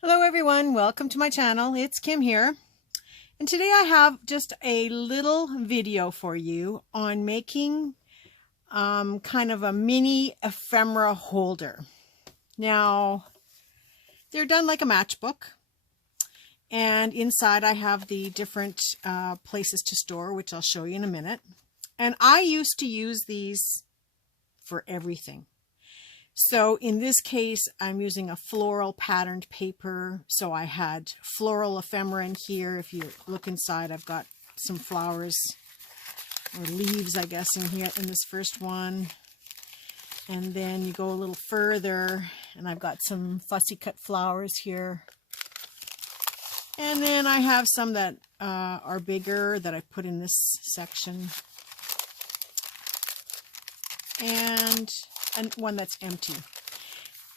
Hello everyone, welcome to my channel. It's Kim here. And today I have just a little video for you on making kind of a mini ephemera holder. Now, they're done like a matchbook. And inside I have the different places to store, which I'll show you in a minute. And I used to use these for everything. So in this case, I'm using a floral patterned paper. So I had floral ephemera in here. If you look inside, I've got some flowers or leaves, I guess, in here in this first one. And then you go a little further and I've got some fussy cut flowers here. And then I have some that are bigger that I put in this section. And one that's empty.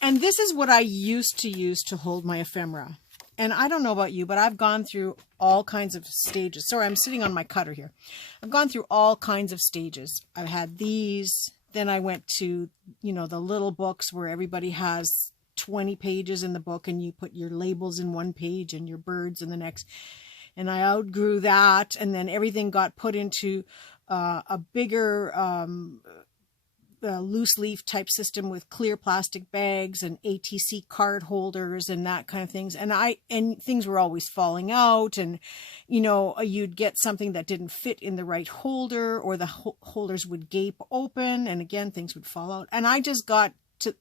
And this is what I used to use to hold my ephemera. And I don't know about you, but I've gone through all kinds of stages. Sorry, I'm sitting on my cutter here. I've gone through all kinds of stages. I've had these, then I went to, the little books where everybody has 20 pages in the book and you put your labels in one page and your birds in the next. And I outgrew that, and then everything got put into a bigger loose leaf type system with clear plastic bags and ATC card holders and that kind of things. And things were always falling out, and you'd get something that didn't fit in the right holder, or the holders would gape open, and again things would fall out. And I just got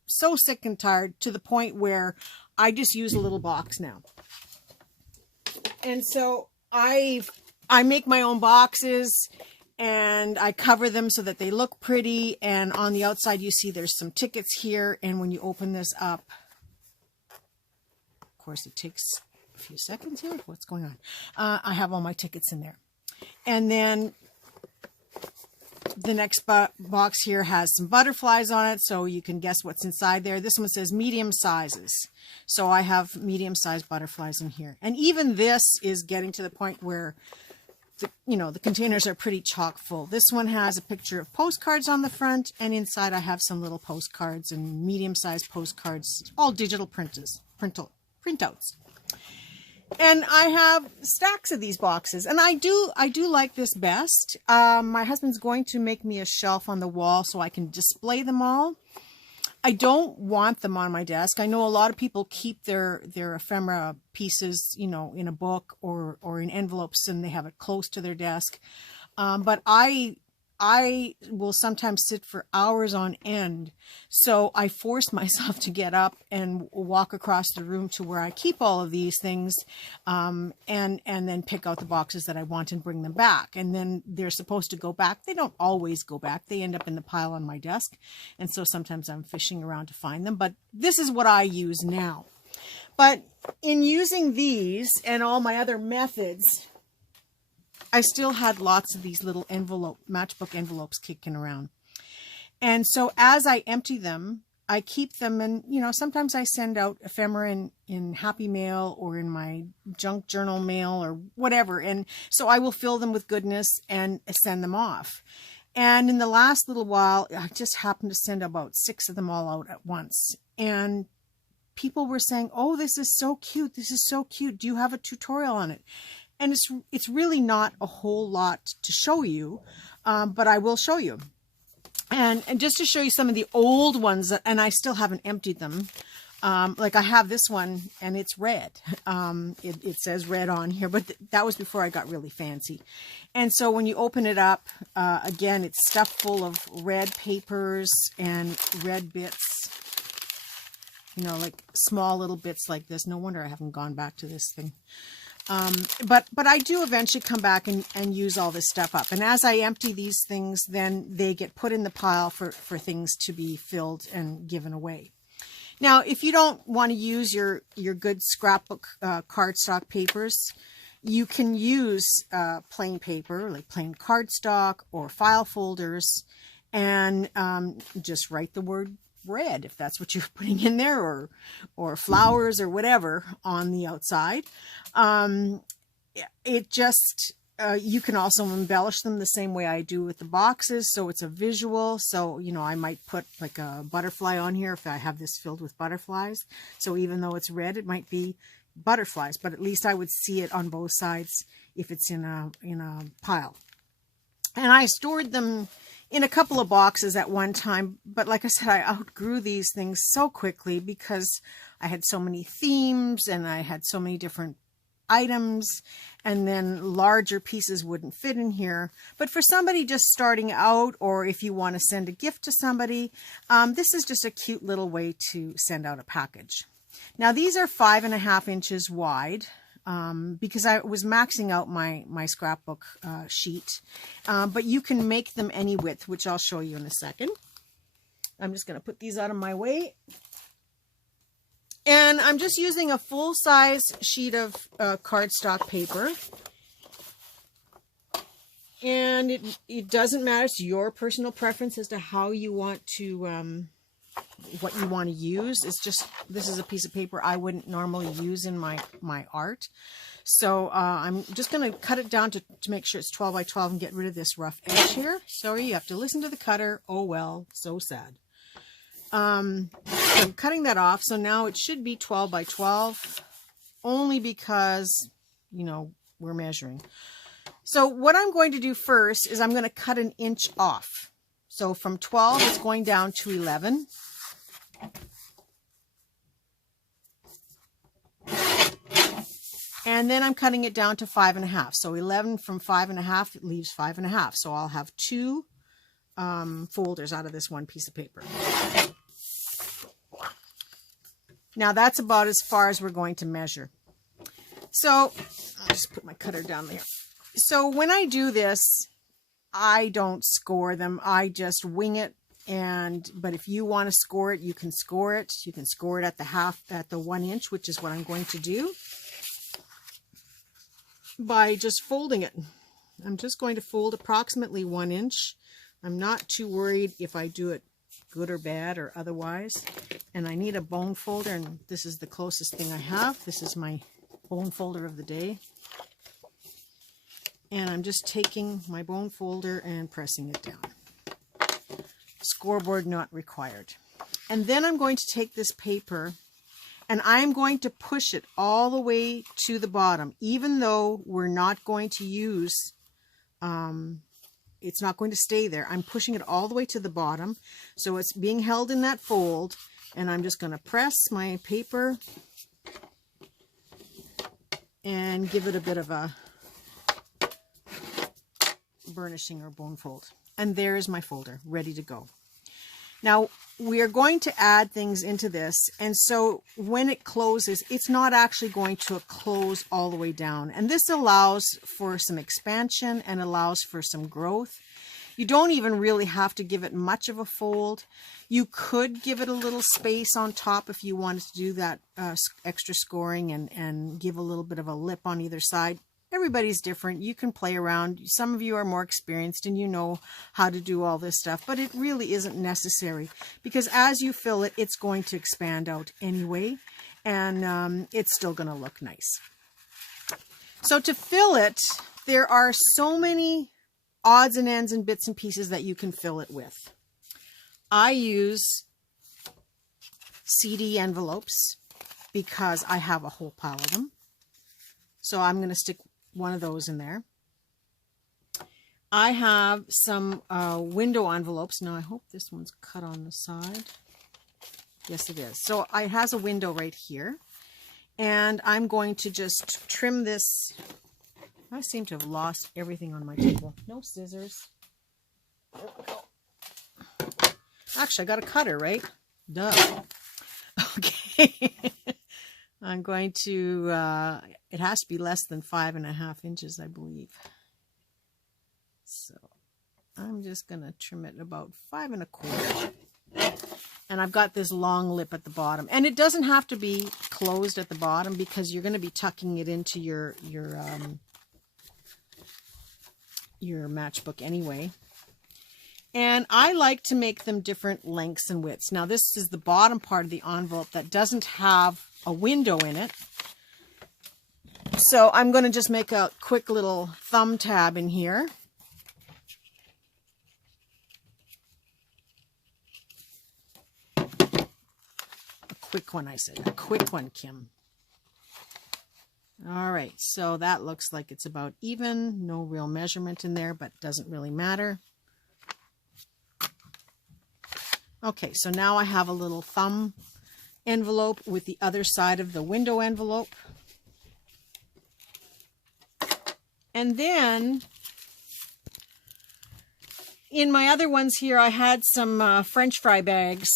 so sick and tired to the point where I just use a little box now. And so I make my own boxes. And I cover them so that they look pretty. And on the outside, you see there's some tickets here. And when you open this up, of course, it takes a few seconds here. What's going on? I have all my tickets in there. And then the next box here has some butterflies on it, so you can guess what's inside there. This one says medium sizes. So I have medium-sized butterflies in here. And even this is getting to the point where the containers are pretty chock full. This one has a picture of postcards on the front, and inside I have some little postcards and medium-sized postcards, all digital printouts. And I have stacks of these boxes, and I do like this best. My husband's going to make me a shelf on the wall so I can display them all. I don't want them on my desk. I know a lot of people keep their ephemera pieces, in a book or in envelopes, and they have it close to their desk. But I will sometimes sit for hours on end. So I force myself to get up and walk across the room to where I keep all of these things, and then pick out the boxes that I want and bring them back. And then they're supposed to go back. They don't always go back. They end up in the pile on my desk. And so sometimes I'm fishing around to find them. But this is what I use now. But in using these and all my other methods, I still had lots of these little matchbook envelopes kicking around. And so as I empty them, I keep them, and sometimes I send out ephemera in Happy Mail or in my junk journal mail or whatever. And so I will fill them with goodness and send them off. And in the last little while, I just happened to send about 6 of them all out at once. And people were saying, "Oh, this is so cute. This is so cute. Do you have a tutorial on it?" And it's really not a whole lot to show you, but I will show you. And just to show you some of the old ones, and I still haven't emptied them. Like I have this one, and it's red. It says red on here, but that was before I got really fancy. And so when you open it up, again, it's stuffed full of red papers and red bits. Like small little bits like this. No wonder I haven't gone back to this thing. But I do eventually come back and use all this stuff up. And as I empty these things, then they get put in the pile for things to be filled and given away. Now, if you don't want to use your good scrapbook cardstock papers, you can use plain paper, like plain cardstock or file folders, and just write the word red, if that's what you're putting in there, or flowers or whatever on the outside. It just You can also embellish them the same way I do with the boxes, so it's a visual. So, you know, I might put like a butterfly on here if I have this filled with butterflies. So even though it's red, it might be butterflies, but at least I would see it on both sides if it's in a pile. And I stored them in a couple of boxes at one time, but like I said, I outgrew these things so quickly because I had so many themes and I had so many different items, and then larger pieces wouldn't fit in here. But for somebody just starting out, or if you want to send a gift to somebody, this is just a cute little way to send out a package. Now these are 5.5 inches wide because I was maxing out my scrapbook sheet, but you can make them any width, which I'll show you in a second. I'm just going to put these out of my way. And I'm just using a full-size sheet of cardstock paper. And it doesn't matter. It's your personal preference as to how you want to, what you want to use. It's just, this is a piece of paper I wouldn't normally use in my art. So I'm just going to cut it down to make sure it's 12 by 12 and get rid of this rough edge here. Sorry, you have to listen to the cutter. Oh well, so sad. So I'm cutting that off. So now it should be 12 by 12 only because, you know, we're measuring. So what I'm going to do first is I'm going to cut 1 inch off. So from 12, it's going down to 11. And then I'm cutting it down to 5.5. So 11 from 5.5, it leaves 5.5. So I'll have 2 folders out of this one piece of paper. Now that's about as far as we're going to measure. So I'll just put my cutter down there. So when I do this, I don't score them. I just wing it. But if you want to score it, you can score it. You can score it at the 1 inch, which is what I'm going to do, by just folding it. I'm just going to fold approximately 1 inch. I'm not too worried if I do it good or bad or otherwise. And I need a bone folder, and this is the closest thing I have. This is my bone folder of the day. And I'm just taking my bone folder and pressing it down. Scoreboard not required. And then I'm going to take this paper and I'm going to push it all the way to the bottom, even though we're not going to use, it's not going to stay there. I'm pushing it all the way to the bottom. So it's being held in that fold, and I'm just going to press my paper and give it a bit of a burnishing or bone fold. And there is my folder ready to go. Now we are going to add things into this, and so when it closes, it's not actually going to close all the way down. And this allows for some expansion and allows for some growth. You don't even really have to give it much of a fold. You could give it a little space on top if you wanted to do that extra scoring and give a little bit of a lip on either side. Everybody's different. You can play around. Some of you are more experienced and you know how to do all this stuff, but it really isn't necessary because as you fill it, it's going to expand out anyway, and it's still going to look nice. So to fill it, there are so many odds and ends and bits and pieces that you can fill it with. I use CD envelopes because I have a whole pile of them. So I'm going to stick one of those in there. I have some window envelopes. Now I hope this one's cut on the side. Yes, it is. So it has a window right here. And I'm going to just trim this. I seem to have lost everything on my table. No scissors. There we go. Actually, I got a cutter, right? Duh. Okay. I'm going to, it has to be less than 5.5 inches, I believe. So I'm just going to trim it about 5 1/4. And I've got this long lip at the bottom. And it doesn't have to be closed at the bottom because you're going to be tucking it into your matchbook anyway. And I like to make them different lengths and widths. Now this is the bottom part of the envelope that doesn't have a window in it. So I'm going to just make a quick little thumb tab in here. A quick one, I said. A quick one, Kim. All right, so that looks like it's about even. No real measurement in there, but doesn't really matter. Okay, so now I have a little thumb envelope with the other side of the window envelope. And then in my other ones here, I had some French fry bags.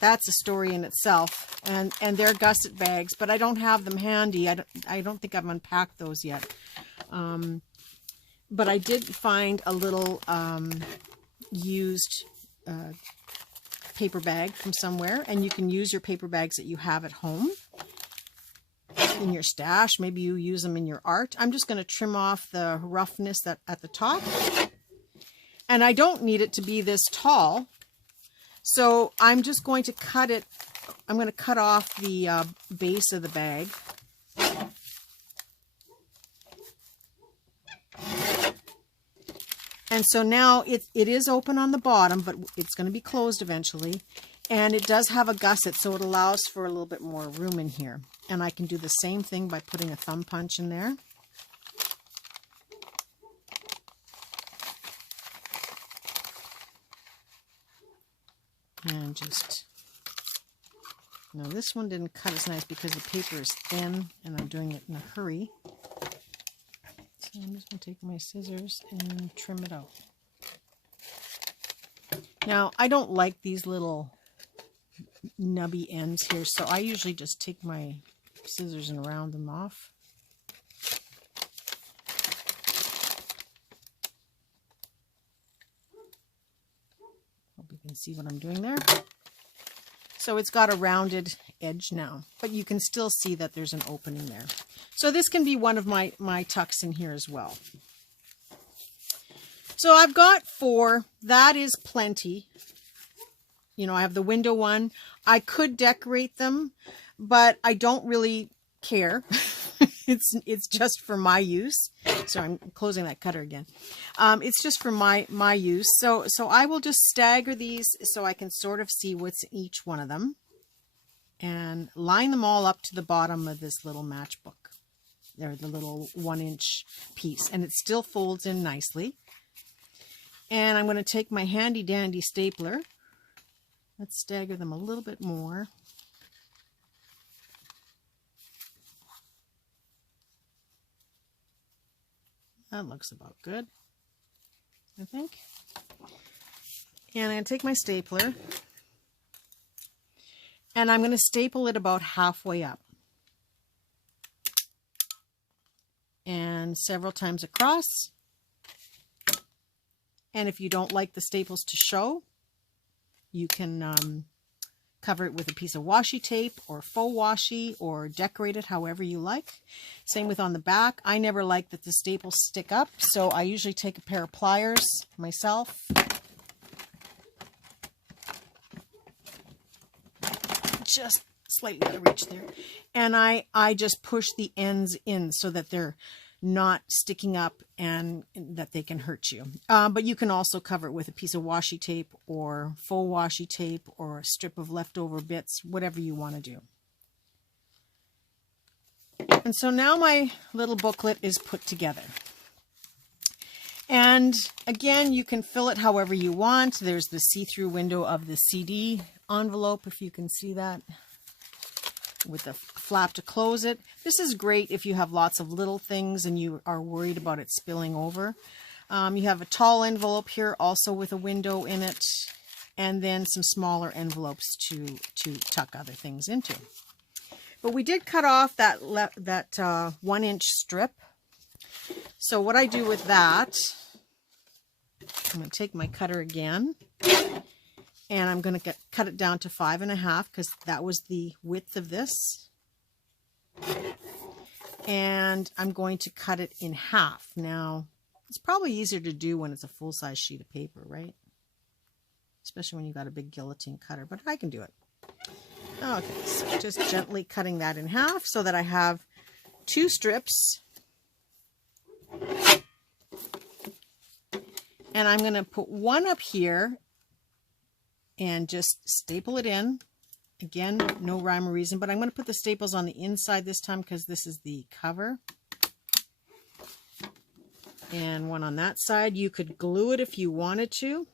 That's a story in itself. And they're gusset bags, but I don't have them handy. I don't think I've unpacked those yet. But I did find a little used paper bag from somewhere, and you can use your paper bags that you have at home in your stash. Maybe you use them in your art. I'm just going to trim off the roughness that at the top, and I don't need it to be this tall, so I'm just going to cut it. I'm going to cut off the base of the bag. And so now it is open on the bottom, but it's going to be closed eventually. And it does have a gusset, so it allows for a little bit more room in here. And I can do the same thing by putting a thumb punch in there. And just, no, this one didn't cut as nice because the paper is thin and I'm doing it in a hurry. So I'm just going to take my scissors and trim it out. Now, I don't like these little nubby ends here, so I usually just take my scissors and round them off. Hope you can see what I'm doing there. So it's got a rounded edge now, but you can still see that there's an opening there. So this can be one of my tucks in here as well. So I've got 4. That is plenty. You know, I have the window one. I could decorate them, but I don't really care. It's just for my use. So I'm closing that cutter again. It's just for my use. So I will just stagger these so I can sort of see what's in each one of them, and line them all up to the bottom of this little matchbook. They're the little 1-inch piece, and it still folds in nicely. And I'm going to take my handy dandy stapler. Let's stagger them a little bit more. That looks about good, I think. And I'm going to take my stapler, and I'm going to staple it about halfway up. And several times across. And if you don't like the staples to show, you can cover it with a piece of washi tape or faux washi, or decorate it however you like. Same with on the back. I never like that the staples stick up, so I usually take a pair of pliers myself. Just slightly out of reach there. And I just push the ends in so that they're not sticking up and that they can hurt you. But you can also cover it with a piece of washi tape or faux washi tape or a strip of leftover bits, whatever you want to do. And so now my little booklet is put together. And again, you can fill it however you want. There's the see-through window of the CD envelope, if you can see that, with the flap to close it. This is great if you have lots of little things and you are worried about it spilling over. You have a tall envelope here also with a window in it, and then some smaller envelopes to tuck other things into. But we did cut off that 1-inch strip. So what I do with that, I'm going to take my cutter again, and I'm going to cut it down to 5.5 because that was the width of this. And I'm going to cut it in half. Now, it's probably easier to do when it's a full-size sheet of paper, right? Especially when you've got a big guillotine cutter, but I can do it. Okay, so just gently cutting that in half so that I have 2 strips. And I'm going to put one up here and just staple it in. Again, no rhyme or reason, but I'm going to put the staples on the inside this time because this is the cover. And one on that side. You could glue it if you wanted to.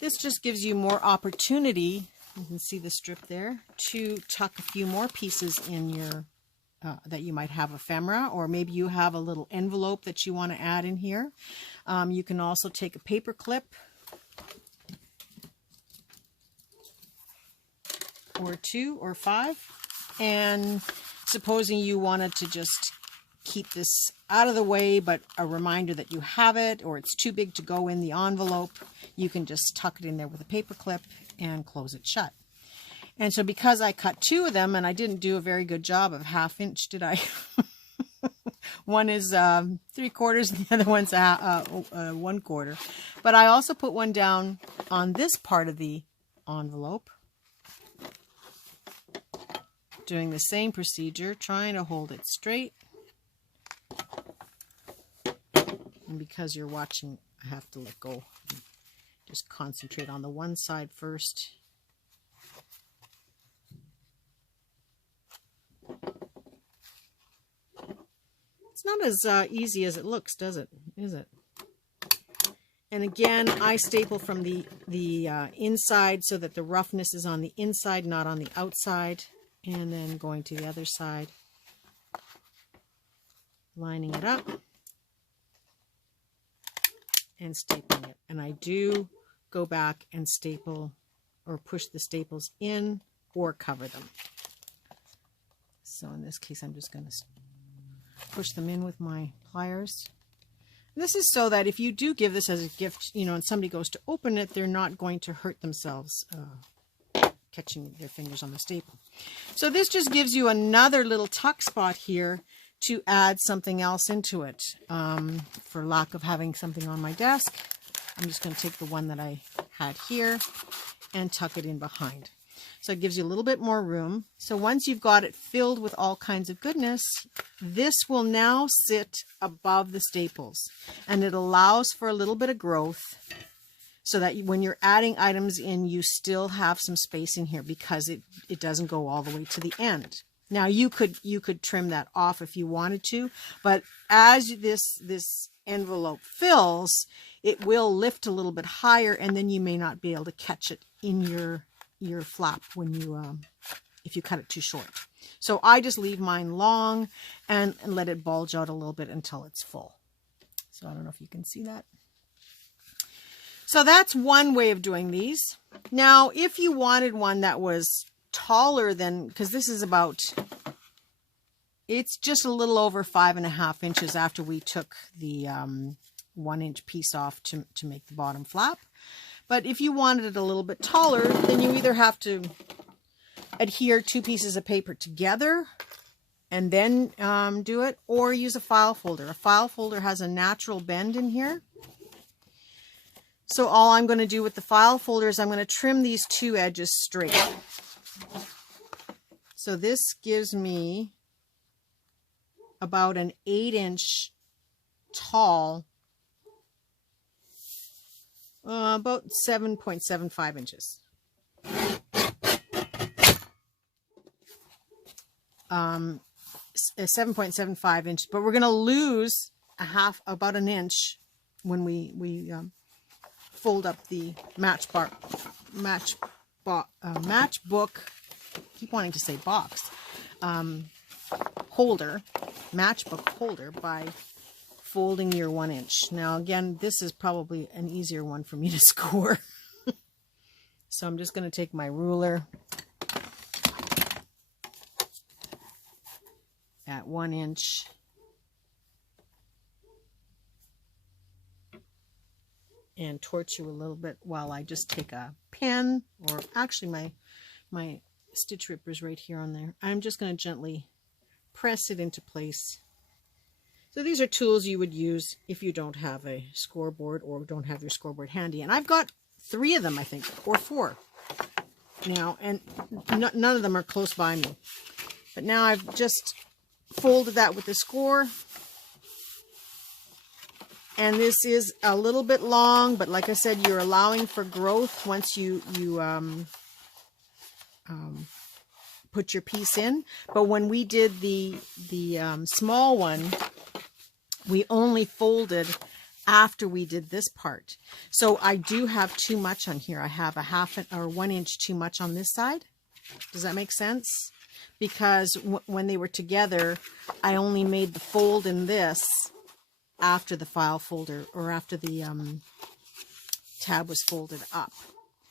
This just gives you more opportunity, you can see the strip there, to tuck a few more pieces in your, that you might have ephemera, or maybe you have a little envelope that you want to add in here. You can also take a paper clip or 2 or 5, and supposing you wanted to just keep this out of the way, but a reminder that you have it, or it's too big to go in the envelope, you can just tuck it in there with a paper clip and close it shut. And so because I cut 2 of them, and I didn't do a very good job of 1/2 inch, did I? One is 3/4 and the other one's 1/4. But I also put one down on this part of the envelope, doing the same procedure, trying to hold it straight. And because you're watching, I have to let go. Just concentrate on the one side first. It's not as easy as it looks, does it? Is it? And again, I staple from the inside so that the roughness is on the inside, not on the outside. And then going to the other side, lining it up and stapling it. And I do go back and staple or push the staples in or cover them. So in this case, I'm just going to push them in with my pliers. And this is so that if you do give this as a gift, you know, and somebody goes to open it, they're not going to hurt themselves catching their fingers on the staple. So this just gives you another little tuck spot here to add something else into it. For lack of having something on my desk, I'm just going to take the one that I had here and tuck it in behind. So it gives you a little bit more room. So once you've got it filled with all kinds of goodness, this will now sit above the staples, and it allows for a little bit of growth so that when you're adding items in, you still have some space in here because it doesn't go all the way to the end. Now you could trim that off if you wanted to, but as this envelope fills, it will lift a little bit higher, and then you may not be able to catch it in your flap when you if you cut it too short. So I just leave mine long and let it bulge out a little bit until it's full. So I don't know if you can see that. So that's one way of doing these. Now, if you wanted one that was taller than, because this is about, it's just a little over 5.5 inches after we took the 1-inch piece off to make the bottom flap. But if you wanted it a little bit taller, then you either have to adhere 2 pieces of paper together and then do it, or use a file folder. A file folder has a natural bend in here. So all I'm going to do with the file folder is I'm going to trim these 2 edges straight. So this gives me about an 8-inch tall, about 7.75 inches. 7.75 inch, but we're going to lose about an inch when we fold up the matchbook. Keep wanting to say box. Holder, matchbook holder, by folding your 1 inch. Now again, this is probably an easier one for me to score. So I'm just going to take my ruler at 1 inch and torch you a little bit while I just take a pen, or actually my stitch ripper is right here on there. I'm just going to gently press it into place. So these are tools you would use if you don't have a scoreboard or don't have your scoreboard handy. And I've got 3 of them, I think, or 4 now, and none of them are close by me. But now I've just folded that with the score. And this is a little bit long, but like I said, you're allowing for growth once you put your piece in. But when we did the small one, we only folded after we did this part. So I do have too much on here. I have a 1 inch too much on this side. Does that make sense? Because when they were together, I only made the fold in this after the file folder, or after the tab was folded up.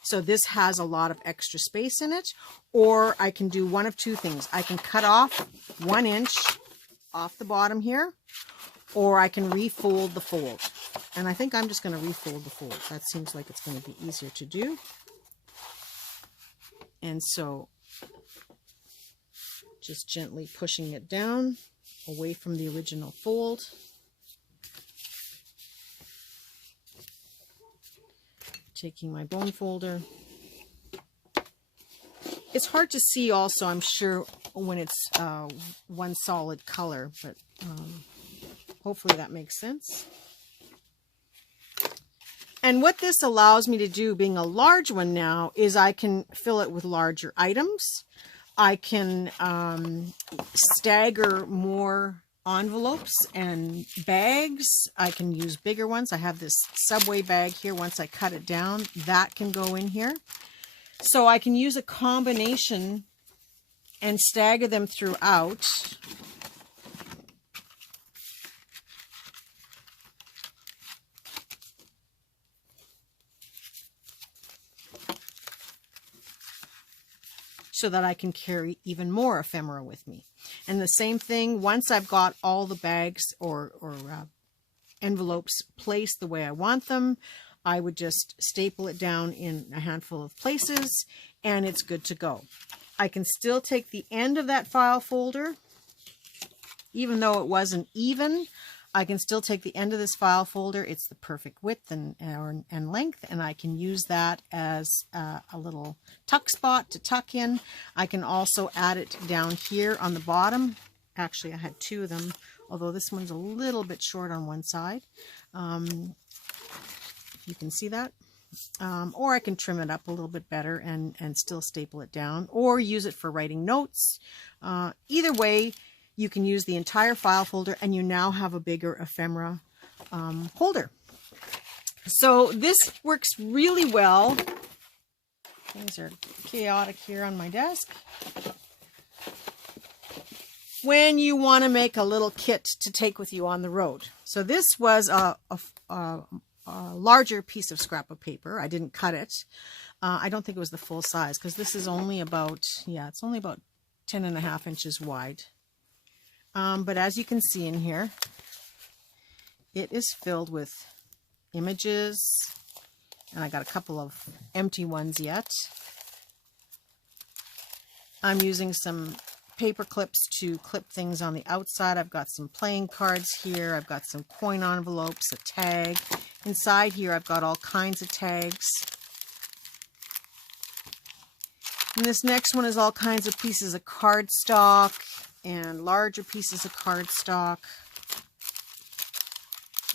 So this has a lot of extra space in it. Or I can do one of two things. I can cut off 1 inch off the bottom here, or I can refold the fold. And I think I'm just going to refold the fold. That seems like it's going to be easier to do. And so just gently pushing it down away from the original fold. Taking my bone folder. It's hard to see also, I'm sure, when it's one solid color, but hopefully that makes sense. And what this allows me to do, being a large one now, is I can fill it with larger items. I can stagger more envelopes and bags. I can use bigger ones. I have this Subway bag here. Once I cut it down, that can go in here. So I can use a combination and stagger them throughout. So that I can carry even more ephemera with me. And the same thing, once I've got all the bags or envelopes placed the way I want them, I would just staple it down in a handful of places, and it's good to go. I can still take the end of that file folder, even though it wasn't even. I can still take the end of this file folder. It's the perfect width and length, and I can use that as a little tuck spot to tuck in. I can also add it down here on the bottom. Actually, I had two of them, although this one's a little bit short on one side. You can see that. Or I can trim it up a little bit better and still staple it down, or use it for writing notes. Either way, you can use the entire file folder, and you now have a bigger ephemera holder. So this works really well. Things are chaotic here on my desk. When you want to make a little kit to take with you on the road. So this was a larger piece of scrap of paper. I didn't cut it. I don't think it was the full size, because this is only about, yeah, it's only about 10.5 inches wide. But as you can see in here, it is filled with images, and I got a couple of empty ones yet. I'm using some paper clips to clip things on the outside. I've got some playing cards here. I've got some coin envelopes, a tag. Inside here, I've got all kinds of tags. And this next one is all kinds of pieces of cardstock and larger pieces of cardstock.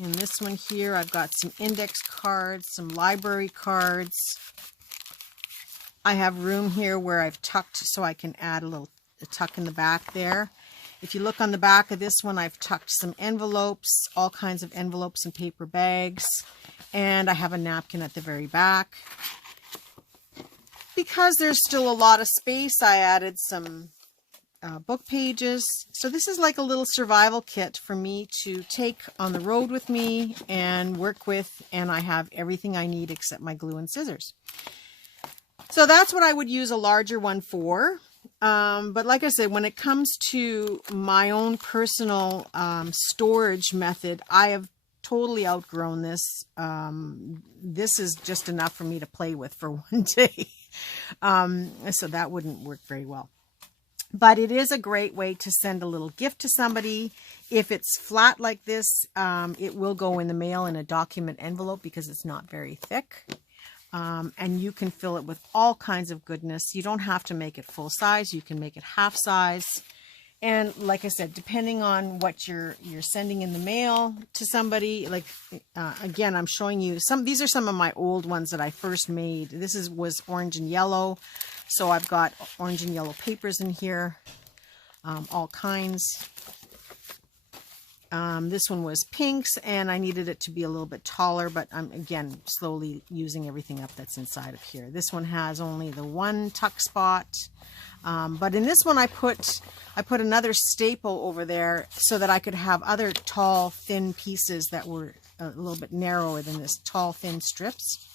In this one here, I've got some index cards, some library cards. I have room here where I've tucked so I can add a tuck in the back there. If you look on the back of this one, I've tucked some envelopes, all kinds of envelopes and paper bags, and I have a napkin at the very back. Because there's still a lot of space, I added some book pages. So this is like a little survival kit for me to take on the road with me and work with, and I have everything I need except my glue and scissors. So that's what I would use a larger one for. But like I said, when it comes to my own personal storage method, I have totally outgrown this. This is just enough for me to play with for one day. So that wouldn't work very well. But it is a great way to send a little gift to somebody. If it's flat like this, it will go in the mail in a document envelope because it's not very thick. And you can fill it with all kinds of goodness. You don't have to make it full size. You can make it half size. And like I said, depending on what you're sending in the mail to somebody, like, again, I'm showing you these are some of my old ones that I first made. This was orange and yellow. So I've got orange and yellow papers in here, all kinds. This one was pinks, and I needed it to be a little bit taller, but I'm, again, slowly using everything up that's inside of here. This one has only the one tuck spot. But in this one, I put another staple over there so that I could have other tall, thin pieces that were a little bit narrower than this tall, thin strips.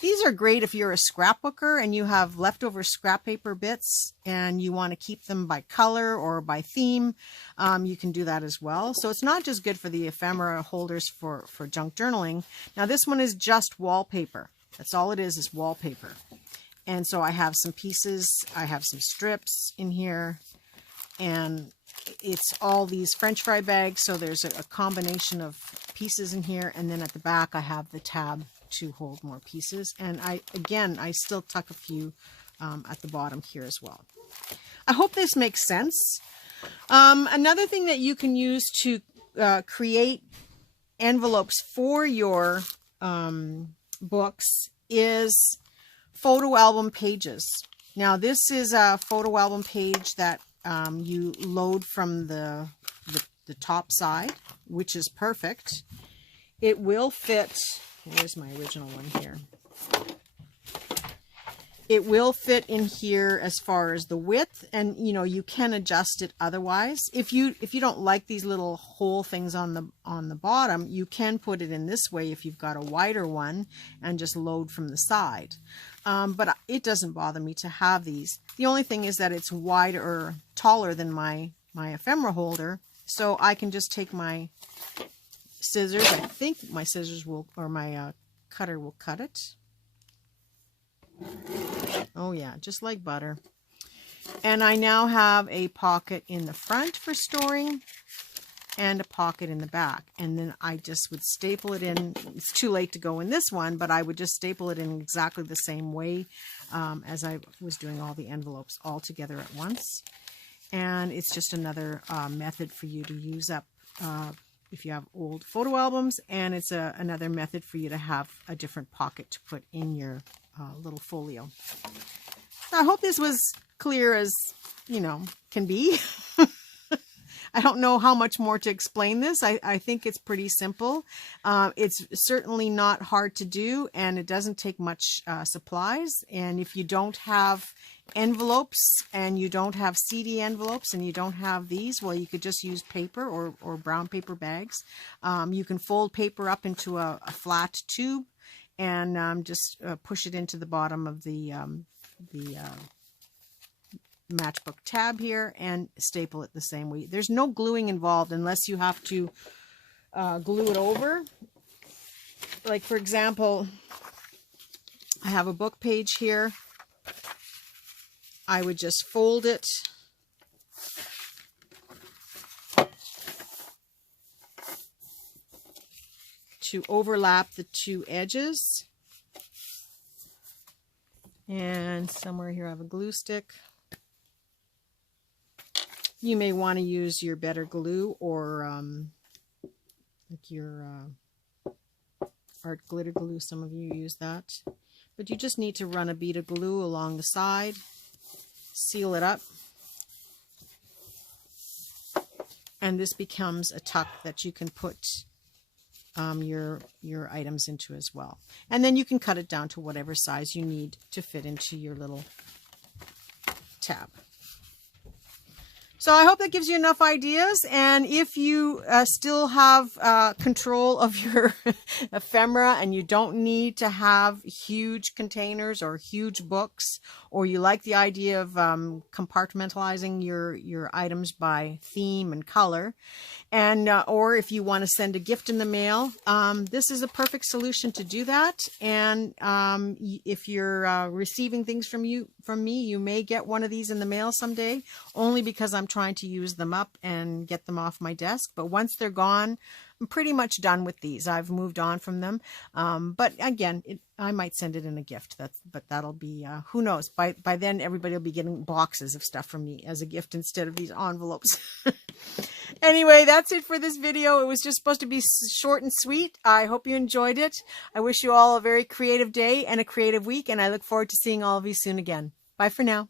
These are great if you're a scrapbooker and you have leftover scrap paper bits and you want to keep them by color or by theme. You can do that as well. So it's not just good for the ephemera holders for junk journaling. Now this one is just wallpaper. That's all it is wallpaper. And so I have some pieces, I have some strips in here, and it's all these French fry bags. So there's a combination of pieces in here. And then at the back, I have the tab to hold more pieces. And I still tuck a few at the bottom here as well. I hope this makes sense. Another thing that you can use to create envelopes for your books is photo album pages. Now this is a photo album page that you load from the top side, which is perfect. It will fit, where's my original one here? It will fit in here as far as the width, and you know, you can adjust it otherwise. If you don't like these little hole things on the bottom, you can put it in this way if you've got a wider one and just load from the side. But it doesn't bother me to have these. The only thing is that it's wider or taller than my ephemera holder, so I can just take my scissors. I think my scissors will, or my cutter will cut it. Oh yeah, just like butter. And I now have a pocket in the front for storing and a pocket in the back. And then I just would staple it in. It's too late to go in this one, but I would just staple it in exactly the same way as I was doing all the envelopes all together at once. And it's just another method for you to use up if you have old photo albums, and it's another method for you to have a different pocket to put in your little folio. I hope this was clear as, you know, can be. I don't know how much more to explain this. I think it's pretty simple. It's certainly not hard to do, and it doesn't take much supplies. And if you don't have envelopes and you don't have CD envelopes and you don't have these, well, you could just use paper or brown paper bags. You can fold paper up into a flat tube and just push it into the bottom of the matchbook tab here and staple it the same way. There's no gluing involved unless you have to glue it over. Like, for example, I have a book page here. I would just fold it to overlap the two edges. And somewhere here I have a glue stick. You may want to use your better glue or like your art glitter glue. Some of you use that. But you just need to run a bead of glue along the side, seal it up, and this becomes a tuck that you can put your items into as well. And then you can cut it down to whatever size you need to fit into your little tab. So I hope that gives you enough ideas. And if you still have control of your ephemera and you don't need to have huge containers or huge books, or you like the idea of compartmentalizing your items by theme and color, and or if you want to send a gift in the mail, this is a perfect solution to do that. And if you're receiving things from me, you may get one of these in the mail someday, only because I'm trying to use them up and get them off my desk. But once they're gone, pretty much done with these. I've moved on from them. But again, I might send it in a gift. But that'll be, who knows? By then, everybody will be getting boxes of stuff from me as a gift instead of these envelopes. Anyway, that's it for this video. It was just supposed to be short and sweet. I hope you enjoyed it. I wish you all a very creative day and a creative week, and I look forward to seeing all of you soon again. Bye for now.